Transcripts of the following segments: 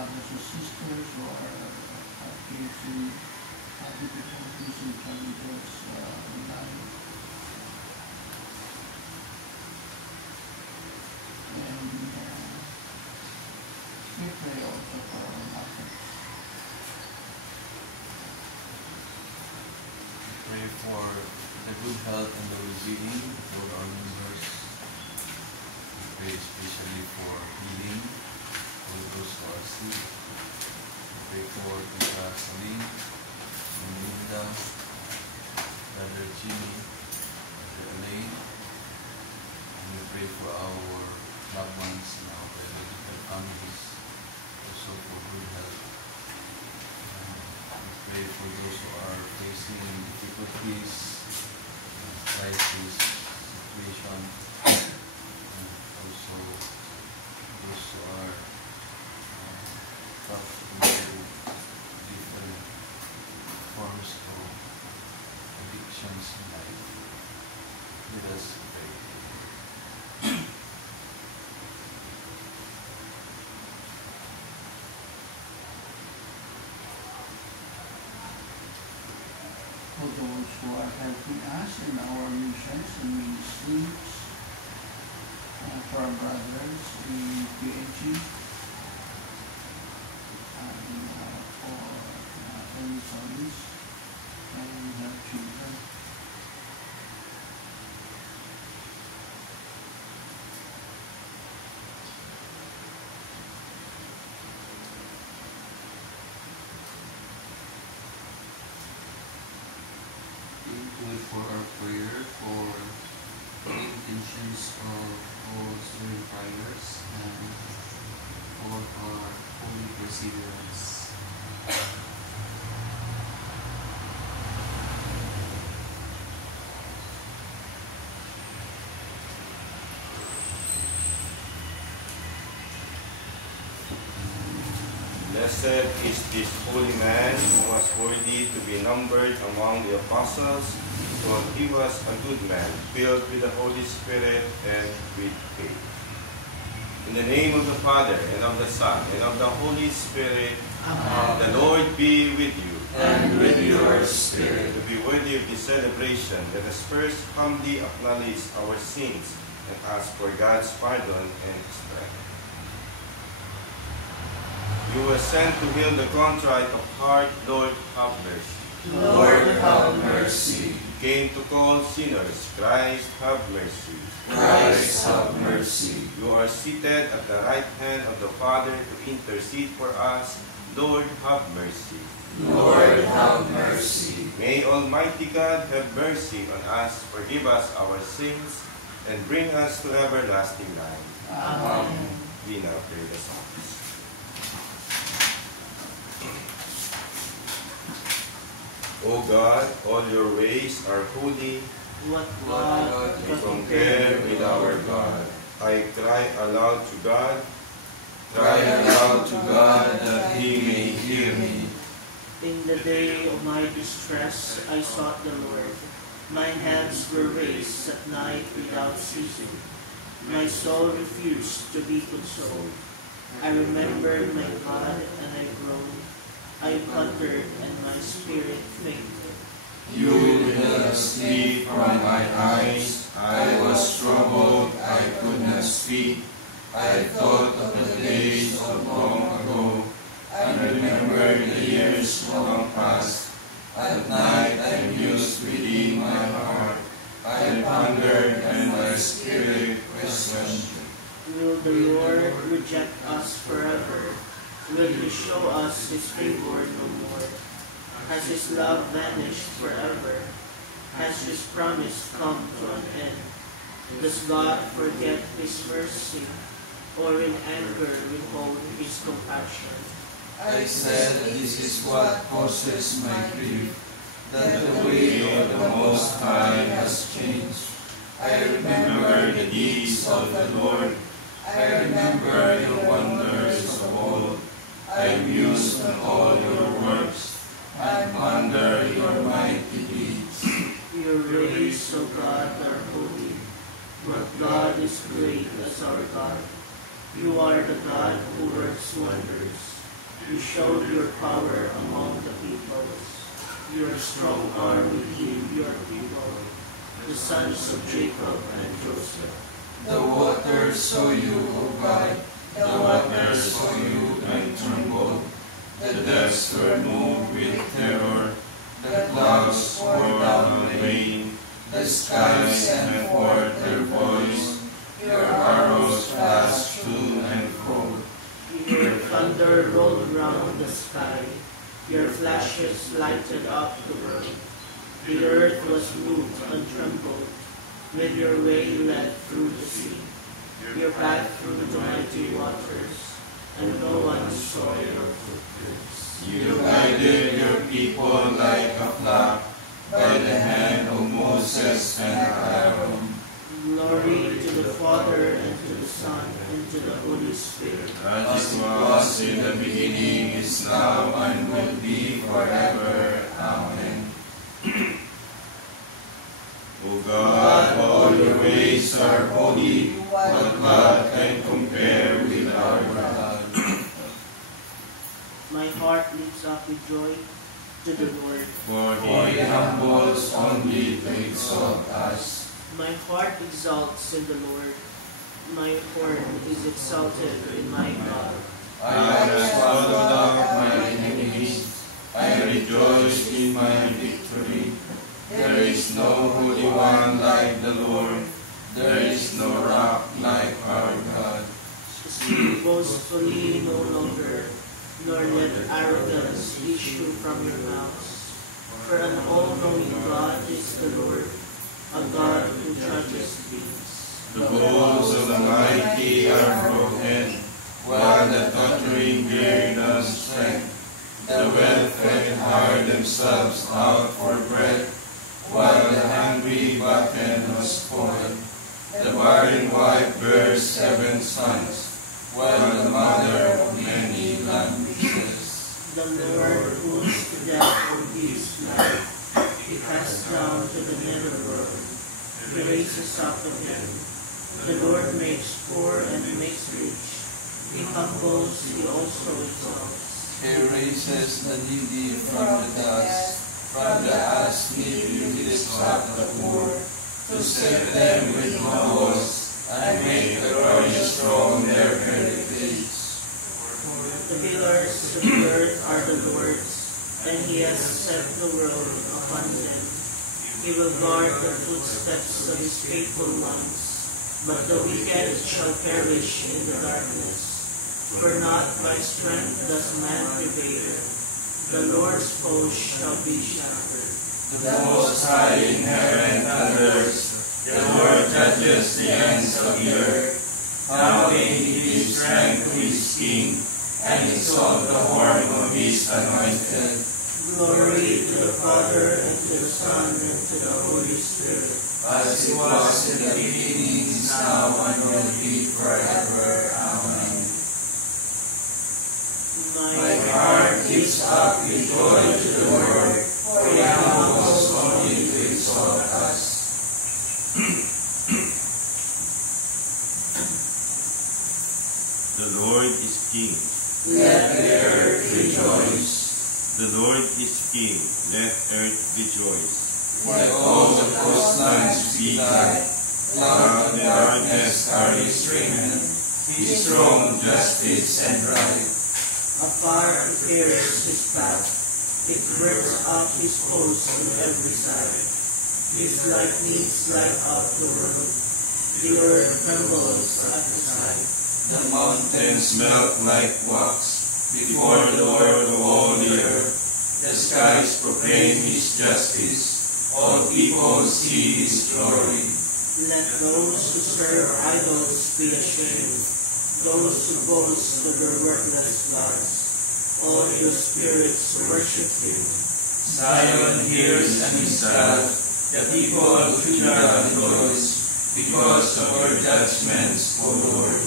brothers and sisters who are facing difficulties in challenges in life. And we pray also for our mothers. Pray for the good health and the well-being of all our members. We pray especially for healing for those who are sick. We pray for Tita Saline, Linda, Brother Jimmy, Brother Elaine. And we pray for our loved ones and our biological families, also for good health. We pray for those who are facing difficulties, crisis, situation, and also those who are tough into different forms of addictions in life. Let us pray. For those who are helping us in our missions and ministries, for our brothers in PAG, and for any sons and their children. Include for our prayer for the intentions of all student primers and all our holy perseverance. Blessed is this holy man who was worthy to be numbered among the apostles, for he was a good man, filled with the Holy Spirit and with faith. In the name of the Father, and of the Son, and of the Holy Spirit, Amen. the Lord be with you. And with your spirit. To be worthy of this celebration, let us first humbly acknowledge our sins and ask for God's pardon and strength. You were sent to heal the contrite of heart, Lord, have mercy. Lord, have mercy. Came to call sinners, Christ, have mercy. Christ, have mercy. You are seated at the right hand of the Father to intercede for us, Lord, have mercy. Lord, have mercy. May Almighty God have mercy on us, forgive us our sins, and bring us to everlasting life. Amen. We now pray the psalms. O God, all your ways are holy. What God We compare with our God. I cry aloud to God. Cry aloud to God that he may hear me. In the day of my distress, I sought the Lord. Mine hands were raised at night without ceasing. My soul refused to be consoled. I remembered my God and I groaned. I conquered and my spirit fainted. You hid sleep from my eyes. I was troubled, I could not speak. I thought of the days of long ago, and remembered the years long past. At night I mused within my heart. I pondered, and my spirit questioned. Will the Lord reject us forever? Will He show us His favor no more? Has His love vanished forever? Has His promise come to an end? Does God forget His mercy, or in anger withhold His compassion? I said, this is what causes my grief, that the way of the Most High has changed. I remember the deeds of the Lord. I remember your wonders of old. I muse on all your works. I ponder your mighty deeds. Your ways, O God, are holy. But God is great as our God. You are the God who works wonders. You showed your power among the peoples. Your strong arm redeemed your people, the sons of Jacob and Joseph. The waters saw you, O God. The waters saw you and trembled. The depths were moved with terror. The clouds poured down rain. The skies sent forth their voice. Your arrows flashed to and fro. Your thunder rolled round the sky. Your flashes lighted up the world. The earth was moved and trembled. With your way led through the sea. Your path through the mighty waters, and no one saw your footprints. You guided your people like a flock by the hand of Moses and Aaron. Glory to the Father, and to the Son, and to the Holy Spirit. As it was in the beginning, is now, and will be forever. Amen. O God, all your ways are holy. What God can compare with our God? My heart leaps up with joy to the Lord. For For he He humbles only to exalt us. My heart exalts in the Lord. My horn is exalted in my God. I have swallowed up my enemies. I rejoice in my victory. There is no Holy One like the Lord. There is no rock like our God. Speak boastfully no longer, nor let arrogance issue from your mouths. For an all-knowing God is the Lord, a God who judges things. The bows of the mighty are broken, while the tottering bear no strength. The well-fed hire themselves out for bread, while the hungry batten was spoiled. The barren wife bears 7 sons, while the mother of many languishes. The Lord puts to death or gives life. He casts down to the netherworld. He raises up the dead. The Lord makes poor and makes rich. He humbles, he also exalts. He raises the needy from the dust. From the ash heap he lifts up the poor, to set them with nobles, and make the ground strong their heritage. The pillars of the earth are the Lord's, and he has set the world upon them. He will guard the footsteps of his faithful ones, but the wicked shall perish in the darkness. For not by strength does man prevail. The Lord's foes shall be shattered. The Most High inherit others. The Lord judges the ends of the earth. Now he gives strength to his king, and exalt the horn of his anointed. Glory to the Father, and to the Son, and to the Holy Spirit. As it was in the beginning, is now, and will be forever. Amen. My heart gives up with joy to the Lord, for He humbles only to exalt us. The Lord is King. Let the earth rejoice. The Lord is King. Let earth rejoice. Let all the coastlines be glad. Cloud and darkness are His raiment. His strong justice and right. Afar appears his path. It burns up his foes on every side. His lightnings light up the world. The earth trembles at the sight. The mountains melt like wax before the Lord of all the earth. The skies proclaim His justice. All people see His glory. Let those who serve idols be ashamed. Those who boast of their worthless gods. All your spirits worship Him. Zion hears and is glad. The people of Judah rejoice because of your judgments, O Lord.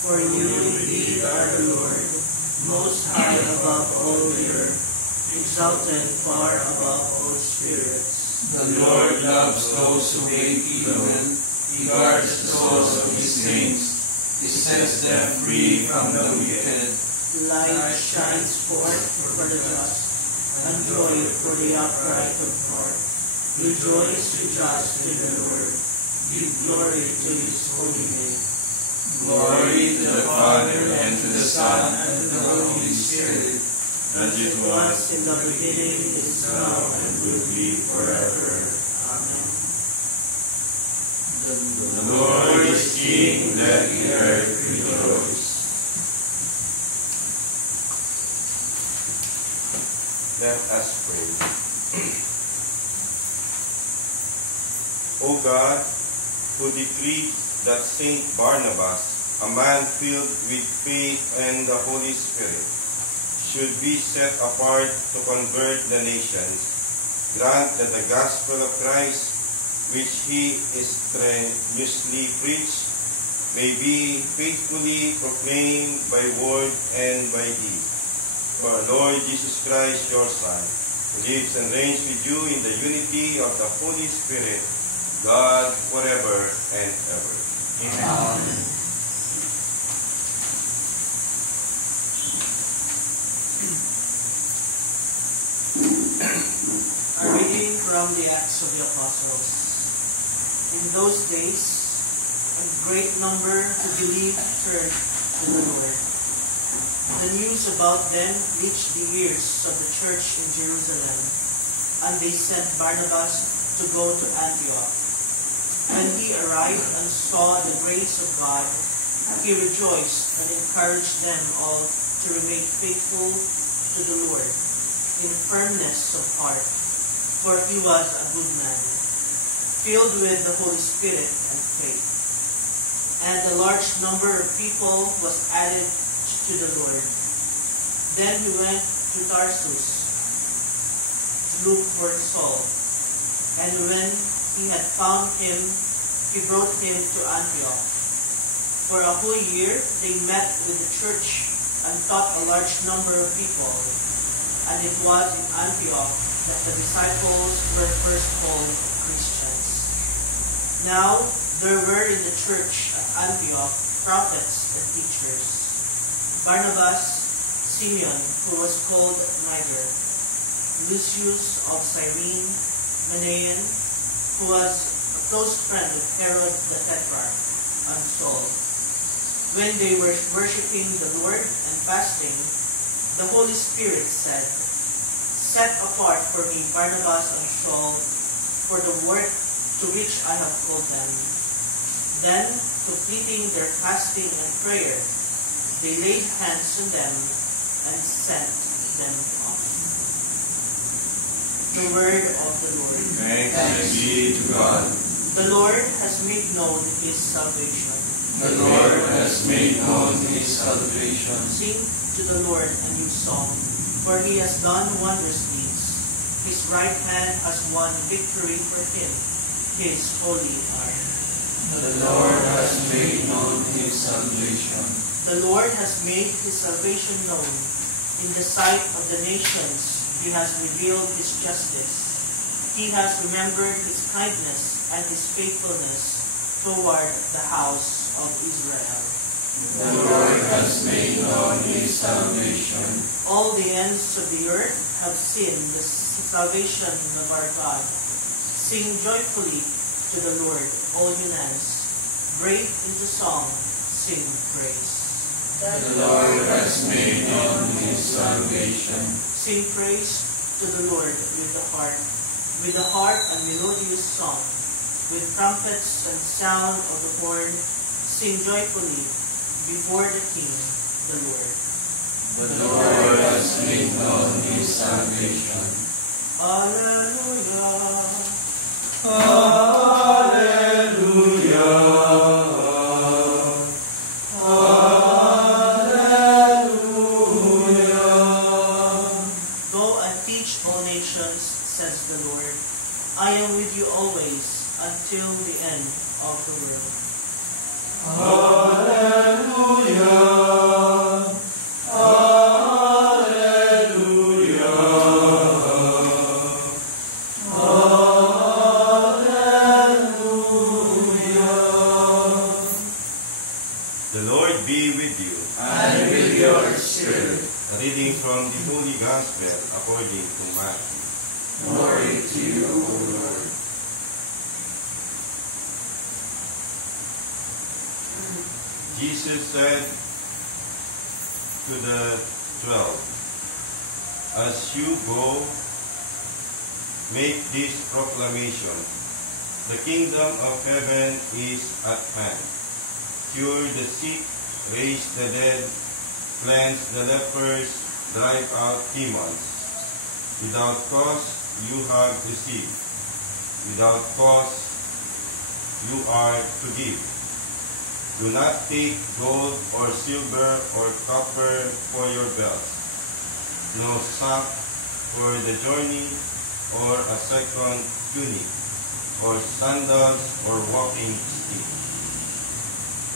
For you indeed are the Lord, most high above all the earth, exalted far above all spirits. The Lord loves those who hate evil. He guards the souls of His saints. He sets them free from the wicked. Light shines forth for the just, and joy for the upright of heart. Rejoice, rejoice in the Lord. Give glory to his holy name. Glory to the Father, and to the Son, and to the Holy Spirit, As it was in the beginning, is now, and will be forever. Amen. The Lord is King, let the earth rejoice. Let us pray. O God, who decreed that Saint Barnabas, a man filled with faith and the Holy Spirit, should be set apart to convert the nations, grant that the gospel of Christ, which he strenuously preached, may be faithfully proclaimed by word and by deed. For our Lord Jesus Christ, your Son, who lives and reigns with you in the unity of the Holy Spirit, God, forever and ever. Amen. A reading from the Acts of the Apostles. In those days, a great number who believed turned to the Lord. The news about them reached the ears of the church in Jerusalem, and they sent Barnabas to go to Antioch. When he arrived and saw the grace of God, he rejoiced and encouraged them all to remain faithful to the Lord in firmness of heart, for he was a good man, filled with the Holy Spirit and faith. And a large number of people was added to the Lord. Then he went to Tarsus to look for Saul, and when he had found him, he brought him to Antioch. For a whole year they met with the church and taught a large number of people. And it was in Antioch that the disciples were first called Christians. Now there were in the church at Antioch prophets and teachers: Barnabas, Simeon, who was called Niger, Lucius of Cyrene, Manaen, who was a close friend of Herod the Tetrarch, and Saul. When they were worshiping the Lord and fasting, the Holy Spirit said, "Set apart for me Barnabas and Saul for the work to which I have called them." Then, completing their fasting and prayer, they laid hands on them and sent them off. The word of the Lord. Thanks be to God. The Lord has made known his salvation. The Lord has made known his salvation. Sing to the Lord a new song, for he has done wondrous deeds. His right hand has won victory for him, his holy arm. The Lord has made known his salvation. The Lord has made his salvation known. In the sight of the nations, he has revealed his justice. He has remembered his kindness and his faithfulness toward the house of Israel. The Lord has made known his salvation. All the ends of the earth have seen the salvation of our God. Sing joyfully to the Lord, all you lands. Break into song, sing praise. The Lord has made known his salvation. Sing praise to the Lord with the harp and melodious song, with trumpets and sound of the horn. Sing joyfully before the King, the Lord. The Lord has made known his salvation. Alleluia. Go and teach all nations, says the Lord. I am with you always until the end of the world. Hallelujah. Lord be with you. And with your spirit. A reading from the Holy Gospel according to Matthew. Glory to you, O Lord. Jesus said to the 12, "As you go, make this proclamation: the kingdom of heaven is at hand. Cure the sick, raise the dead, cleanse the lepers, drive out demons. Without cause you have received, without cause you are to give. Do not take gold or silver or copper for your belts, no sack for the journey, or a second tunic, or sandals or walking stick.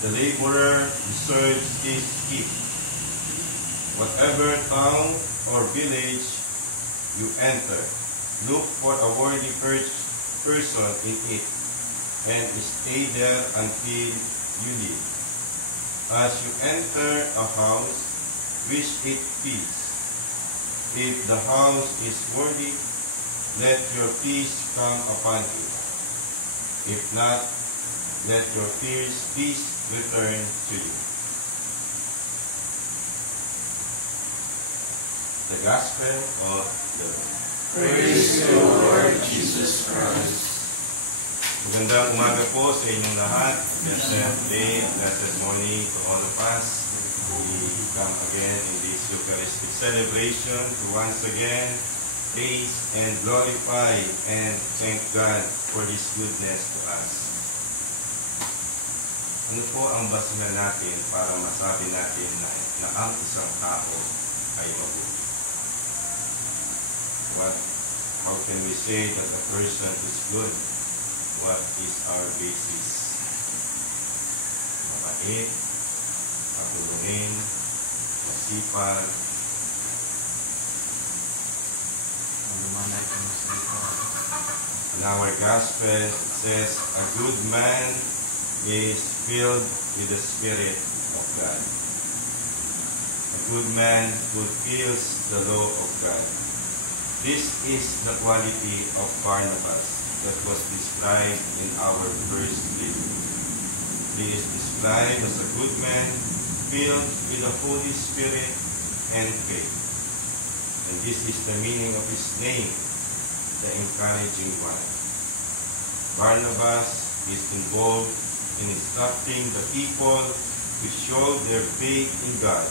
The laborer deserves his keep. Whatever town or village you enter, look for a worthy person in it, and stay there until you leave. As you enter a house, wish it peace. If the house is worthy, let your peace come upon you. If not, let your peace return to you." The Gospel of the Lord. Praise to you, Lord Jesus Christ. Magandang umaga po sa inyong lahat. Blessed day, blessed morning to all of us. We come again in this Eucharistic celebration to once again praise and glorify and thank God for His goodness to us. Ano po ang basihan natin para masabi natin na ang isang tao ay mabuti? How can we say that a person is good? What is our basis? Mabait, matulungin, masipag, in our Gospel, it says, a good man is filled with the Spirit of God. A good man fulfills the law of God. This is the quality of Barnabas that was described in our first reading. He is described as a good man, filled with the Holy Spirit and faith. And this is the meaning of his name, the encouraging one. Barnabas is involved in instructing the people to show their faith in God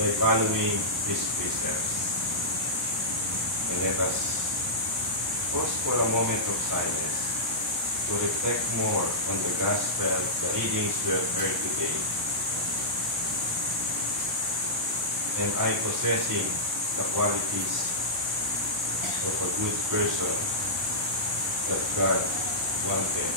by following His precepts. And let us pause for a moment of silence to reflect more on the Gospel, the readings we have heard today. Am I possessing the qualities of a good person that God wanted?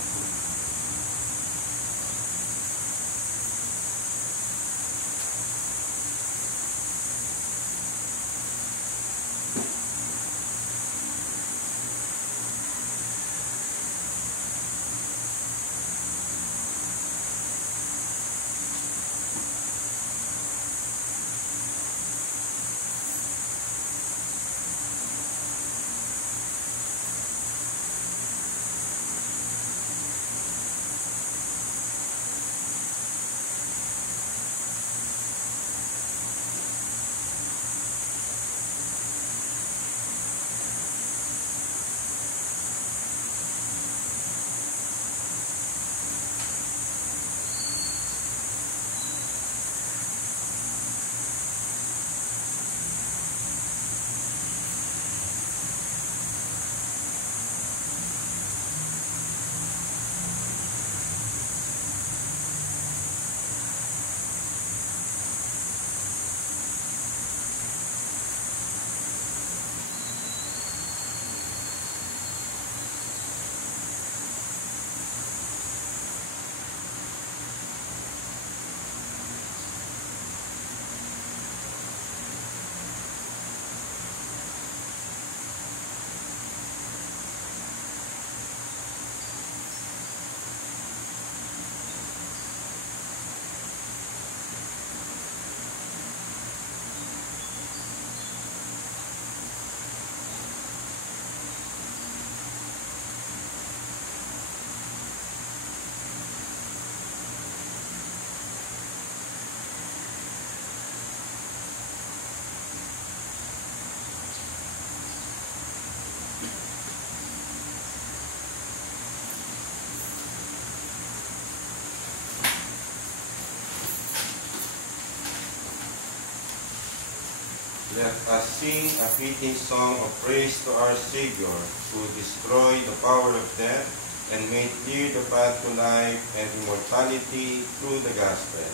Let us sing a fitting song of praise to our Savior, who destroyed the power of death and made clear the path to life and immortality through the gospel.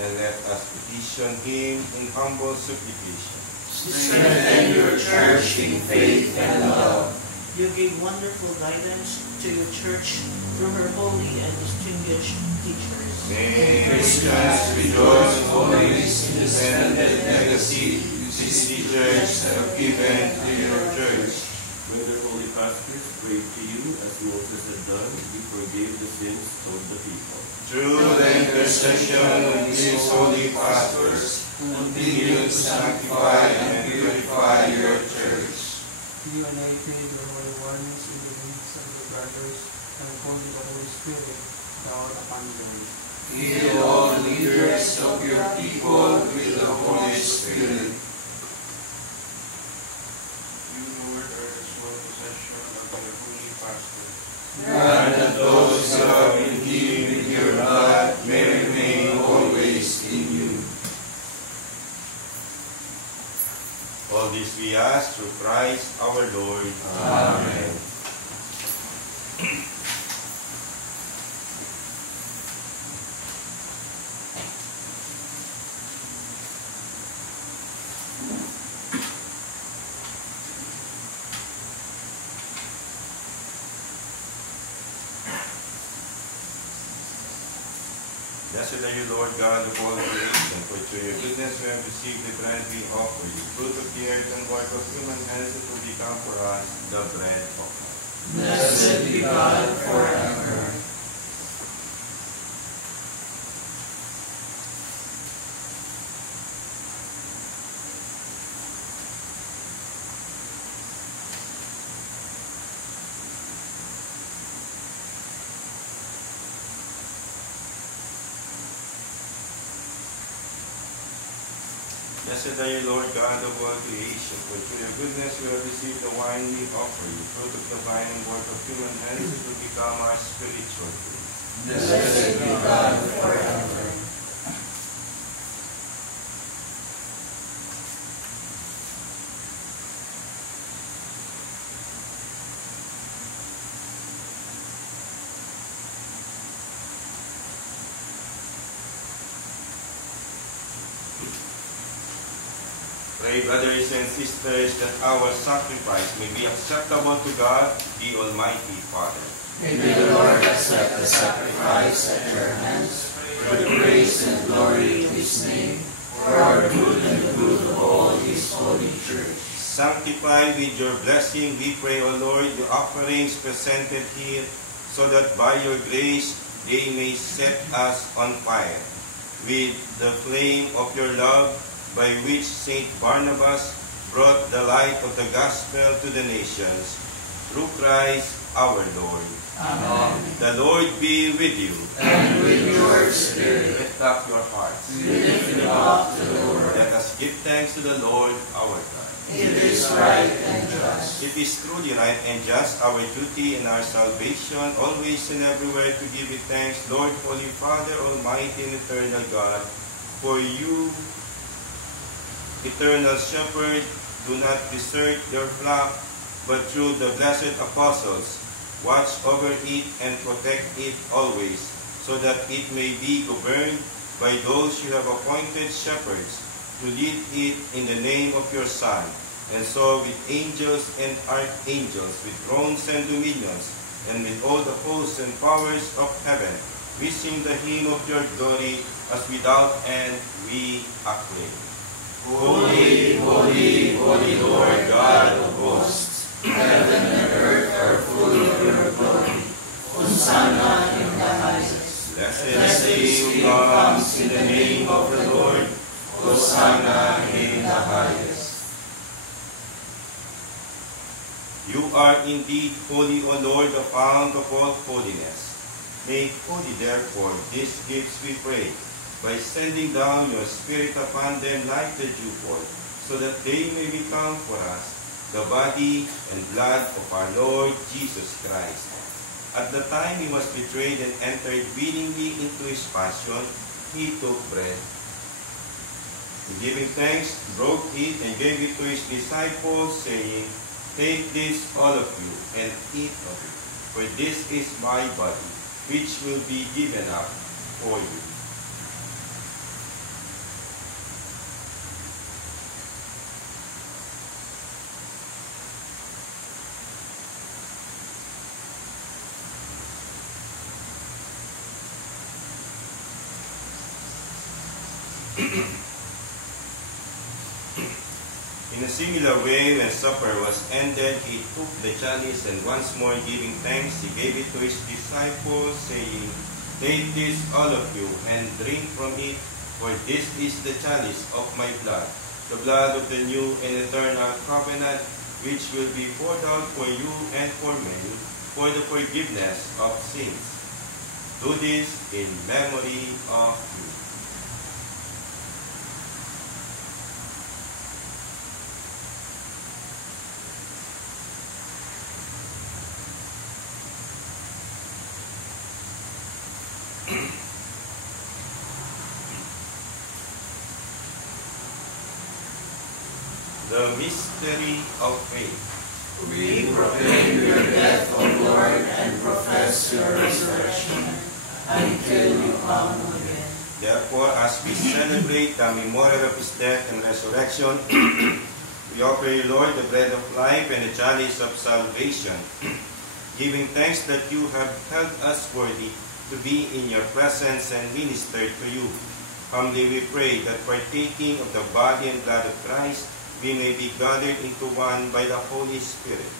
And let us petition Him in humble supplication. Strengthen your church in faith and love. You gave wonderful guidance to your church through her holy and distinguished teachers. May Christians rejoice always in the splendid legacy these teachers have given to your church. Whether holy pastors prayed to you as Moses had done, you forgave the sins of the people. Through the intercession of these holy pastors, continue to sanctify and purify your church. Be united, your holy ones, in the needs of your brothers, and according to the Holy Spirit, down upon them. Fill all leaders of your people with the Holy Spirit. You, Lord, are the sole possession of your holy pastors. Grant that those who have been healed with your blood may remain always in you. All this we ask through Christ our Lord. Amen. Blessed are you, Lord God of all creation, for through your goodness we have received the bread we offer you, fruit of the earth and work of human hands, it will become for us the bread of life. Blessed be God forever. Blessed are you, Lord God of all creation, for through your goodness we have received the wine we offer you, fruit of the vine and work of human hands, it will become our spiritual food. Blessed be God forever. Pray, brothers and sisters, that our sacrifice may be acceptable to God, the Almighty Father. May the Lord accept the sacrifice at your hands for the praise and glory of His name, for our good and the good of all His holy church. Sanctify with your blessing, we pray, O Lord, the offerings presented here, so that by your grace they may set us on fire with the flame of your love, by which Saint Barnabas brought the light of the gospel to the nations, through Christ our Lord. Amen. The Lord be with you. And with your spirit. Lift up your hearts. We lift them up to the Lord. Let us give thanks to the Lord our God. It is right and just. It is truly right and just, our duty and our salvation, always and everywhere to give you thanks, Lord, Holy Father, Almighty and Eternal God, for you, Eternal Shepherd, do not desert your flock, but through the blessed apostles, watch over it and protect it always, so that it may be governed by those you have appointed shepherds, to lead it in the name of your Son, and so with angels and archangels, with thrones and dominions, and with all the hosts and powers of heaven, we sing the hymn of your glory, as without end we acclaim. Holy, holy, holy Lord God of hosts, heaven and earth are full of your glory. Hosanna in the highest. Blessed is he who comes in the name of the Lord. Hosanna in the highest. You are indeed holy, O Lord, the fount of all holiness. Make holy, therefore, these gifts, we pray, by sending down your Spirit upon them like the dewfall, so that they may become for us the body and blood of our Lord Jesus Christ. At the time he was betrayed and entered willingly into his passion, he took bread. And giving thanks, broke it and gave it to his disciples, saying, "Take this, all of you, and eat of it, for this is my body, which will be given up for you." In a similar way, when supper was ended, he took the chalice, and once more giving thanks, he gave it to his disciples, saying, "Take this, all of you, and drink from it, for this is the chalice of my blood, the blood of the new and eternal covenant, which will be poured out for you and for many, for the forgiveness of sins. Do this in memory of me." The mystery of faith. We proclaim your death, O Lord, and profess your resurrection until you come again. Therefore, as we celebrate the memorial of his death and resurrection, we offer you, Lord, the bread of life and the chalice of salvation, giving thanks that you have held us worthy to be in your presence and minister to you. Humbly we pray that partaking of the body and blood of Christ, we may be gathered into one by the Holy Spirit.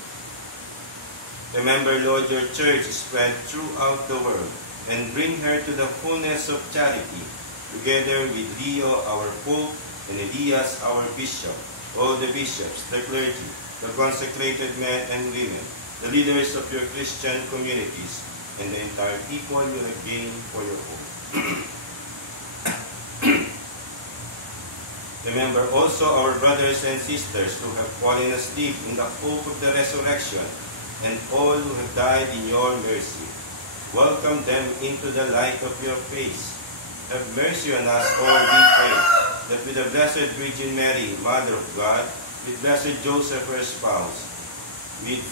Remember, Lord, your church spread throughout the world, and bring her to the fullness of charity, together with Leo, our Pope, and Elias, our Bishop, all the bishops, the clergy, the consecrated men and women, the leaders of your Christian communities, and the entire people you have gained for your home. Remember also our brothers and sisters who have fallen asleep in the hope of the resurrection, and all who have died in your mercy. Welcome them into the light of your face. Have mercy on us all, we pray, that with the Blessed Virgin Mary, Mother of God, with Blessed Joseph, her spouse, with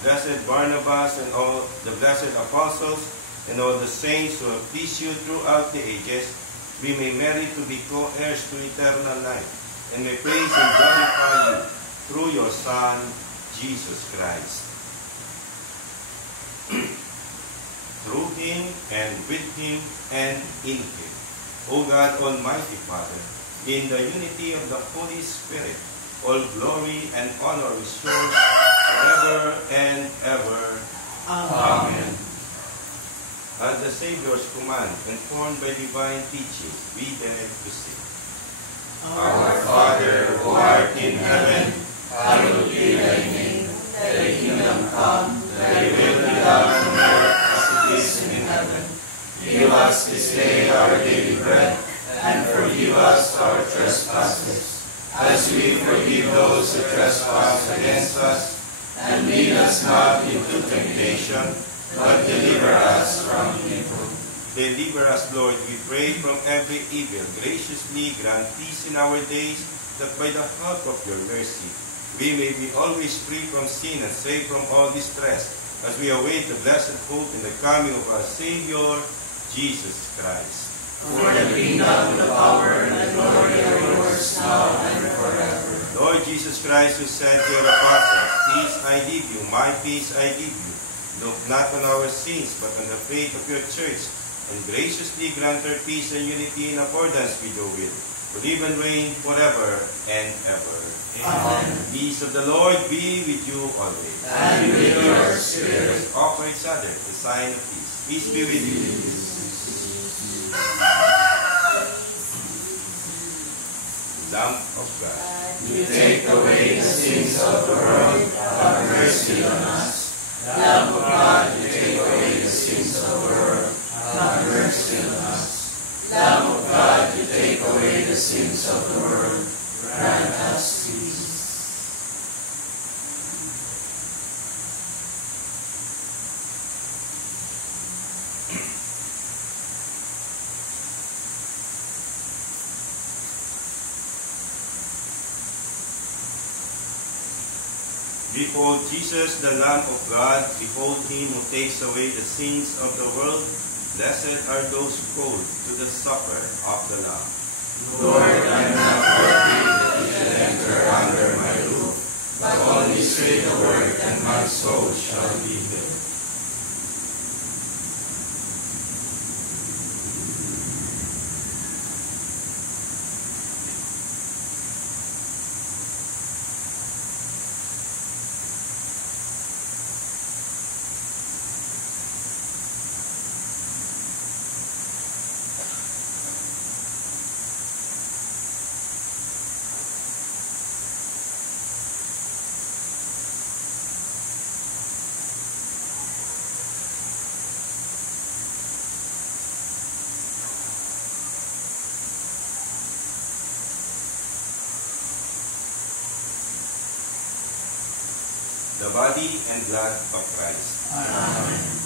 Blessed Barnabas and all the blessed apostles, and all the saints who have pleased you throughout the ages, we may merit to be co-heirs to eternal life, and may praise and glorify you through your Son, Jesus Christ. Through him, and with him, and in him, O God, Almighty Father, in the unity of the Holy Spirit, all glory and honor is yours forever and ever. Amen. At the Savior's command, informed by divine teaching, we dare to sing. Our Father, who art in heaven, hallowed be thy name. Thy kingdom come, thy will be done on earth as it is in heaven. Give us this day our daily bread, and forgive us our trespasses, as we forgive those who trespass against us. And lead us not into temptation, but deliver us from evil. Deliver us, Lord, we pray, from every evil. Graciously grant peace in our days, that by the help of your mercy, we may be always free from sin and safe from all distress, as we await the blessed hope in the coming of our Savior, Jesus Christ. For the kingdom, the power, and the glory are yours now and forever. Lord Jesus Christ, who said to your apostles, "Peace I leave you, my peace I give you," look not on our sins, but on the faith of your church, and graciously grant her peace and unity in accordance with your will, who live and reign forever and ever. Amen. Peace of the Lord be with you always. And with your spirit. Let's offer each other the sign of peace. Peace be with you. Lamb of God, You take away the sins of the world, have mercy on us. Lamb of God, you take away the sins of the world, have mercy on us. Lamb of God, you take away the sins of the world, grant us peace. Behold Jesus, the Lamb of God. Behold him who takes away the sins of the world. Blessed are those who go to the supper of the Lamb. Lord, I am not worthy that you should enter under my roof, but only say the word, and my soul shall be healed. The body and blood of Christ. Amen.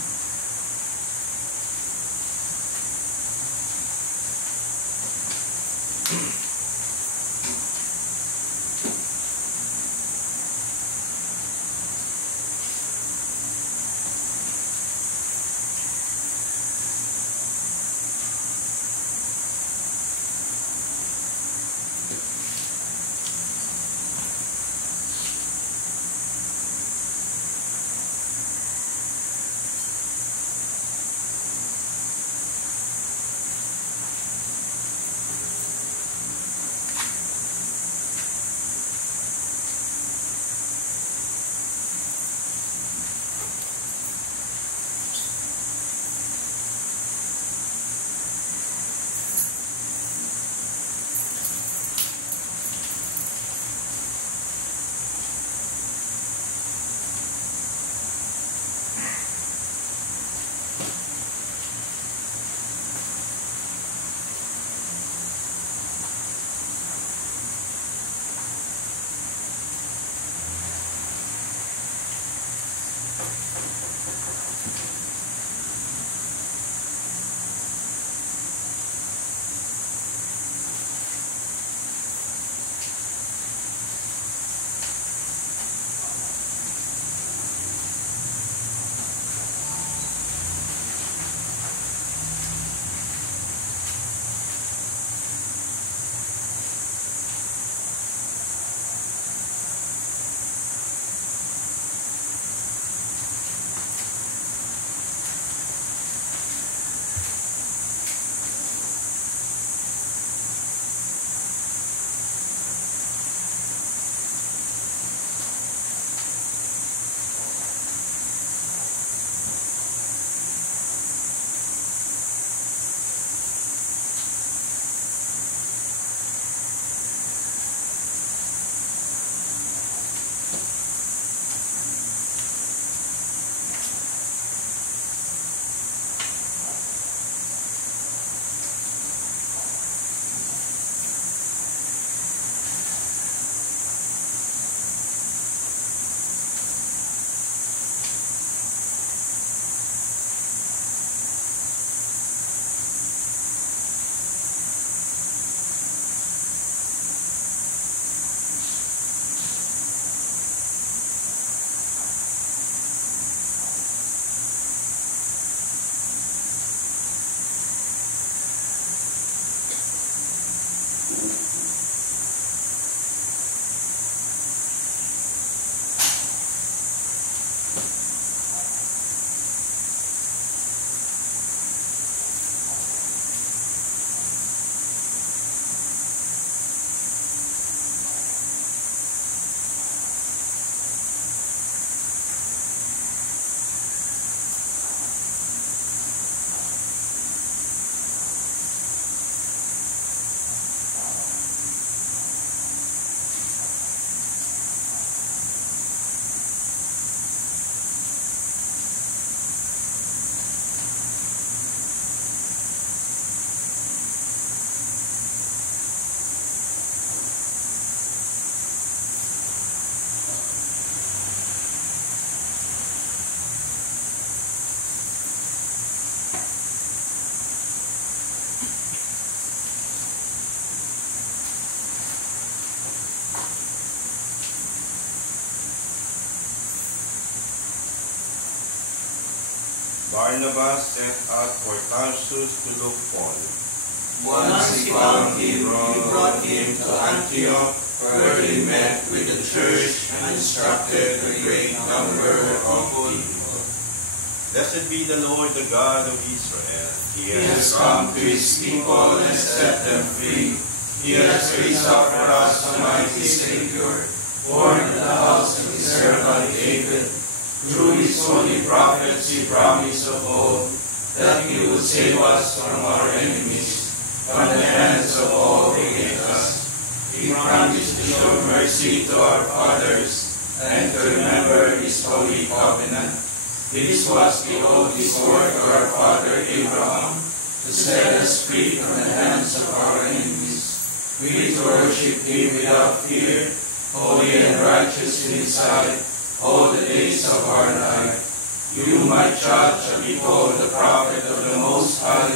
Barnabas set out for Tarsus to look Paul. Once he found him, he brought him to Antioch, where he met with the church and instructed a great number of people. Blessed be the Lord, the God of Israel. He has come to his people and set them free. He has raised up for us a mighty Savior, born in the house of his servant David. Through his holy prophets he promised of old that he would save us from our enemies, from the hands of all who hate us. He promised to show mercy to our fathers and to remember his holy covenant. This was the oath he swore to our father Abraham, to set us free from the hands of our enemies. We to worship him without fear, holy and righteous in his sight, all the days of our life. You, my child, shall be called the prophet of the Most High,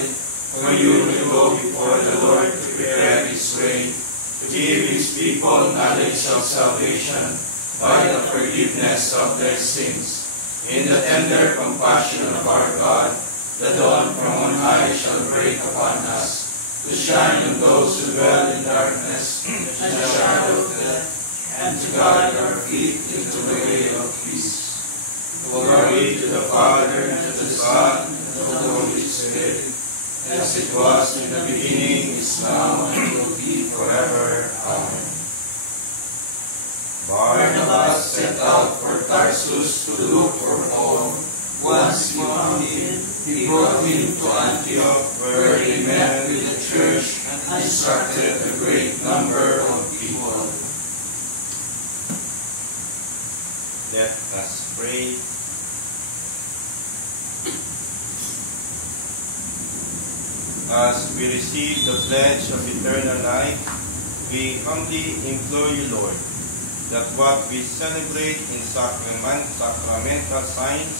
for you will go before the Lord to prepare his way, to give his people knowledge of salvation by the forgiveness of their sins. In the tender compassion of our God, the dawn from on high shall break upon us, to shine on those who dwell in darkness and the shadow of death, and to guide our feet into the way of peace. Glory to the Father, and to the Son, and to the Holy Spirit, as it was in the beginning, is now, and will be forever. Amen. Barnabas set out for Tarsus to look for Paul. Once he found him, he brought him to Antioch, where he met with the church and instructed a great number of people. Let us pray. As we receive the pledge of eternal life, we humbly implore you, Lord, that what we celebrate in sacramental signs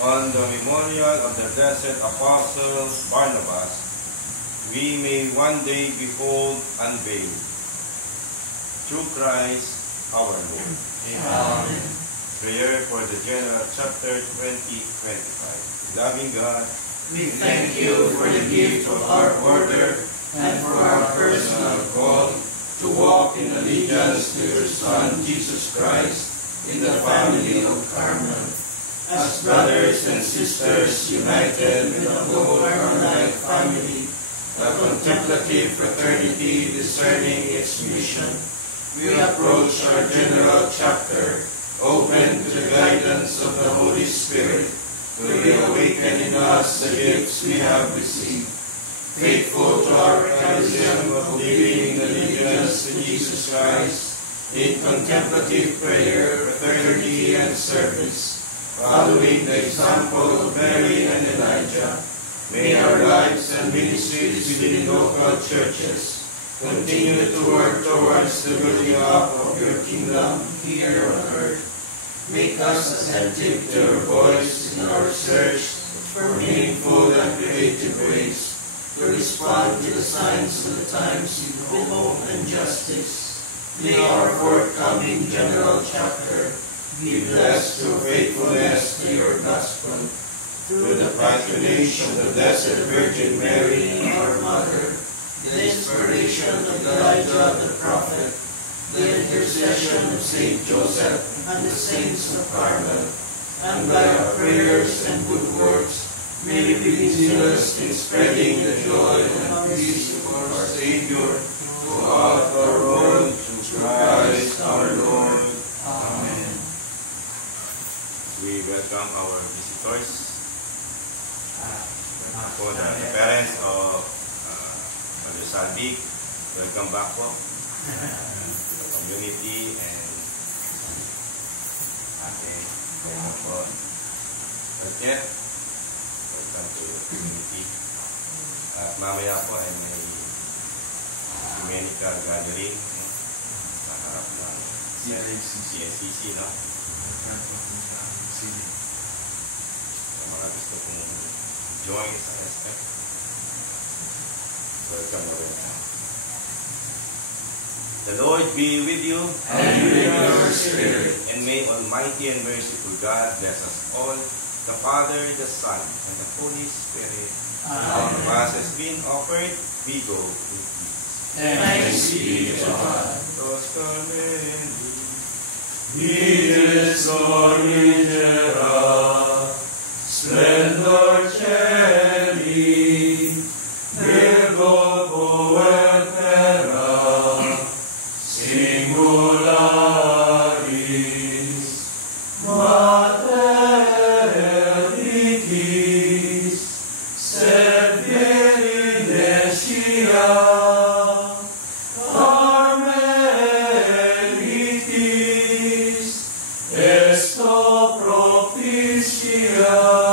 on the memorial of the blessed Apostle Barnabas, we may one day behold unveiled. Through Christ our Lord. Amen. Prayer for the General Chapter 2025. Loving God, We thank you for the gift of our order and for our personal call to walk in allegiance to your Son, Jesus Christ, in the family of Carmel. As brothers and sisters united with the whole Carmelite family, a contemplative fraternity discerning its mission, we approach our general chapter, open to the guidance of the Holy Spirit, to reawaken in us the gifts we have received. Faithful to our charism of living in allegiance to Jesus Christ, in contemplative prayer, fraternity, and service, following the example of Mary and Elijah, may our lives and ministries within local churches continue to work towards the building up of your kingdom here on earth. Make us attentive to your voice in our search for meaningful and creative ways to respond to the signs of the times with hope and justice. May our forthcoming general chapter be blessed through faithfulness to your gospel, through the patronage of the Blessed Virgin Mary, our Mother, the inspiration of Elijah the prophet, the intercession of Saint Joseph and the saints of Carmel, and by our prayers and good works, may we be zealous in spreading the joy and peace of our Savior throughout our world, through Christ our Lord. Amen. we welcome our visitors. For the parents of Mother Salvi, welcome back po. Community and welcome po. Budget, welcome to the community. At mamaya po ay may ecumenical gathering sa harap ng CNCC, no? So, mga gusto kong join sa respect. Welcome na rin. The Lord be with you, and with your spirit. and may Almighty and merciful God bless us all, the Father, the Son, and the Holy Spirit. Amen. Mass has been offered, we go with peace. Thanks be to God. Dies glory terra, splendor celi, Virgo poet terra, singularis, Mater Deicis, sed Virgine Scia, Carmelitis, esto propicia.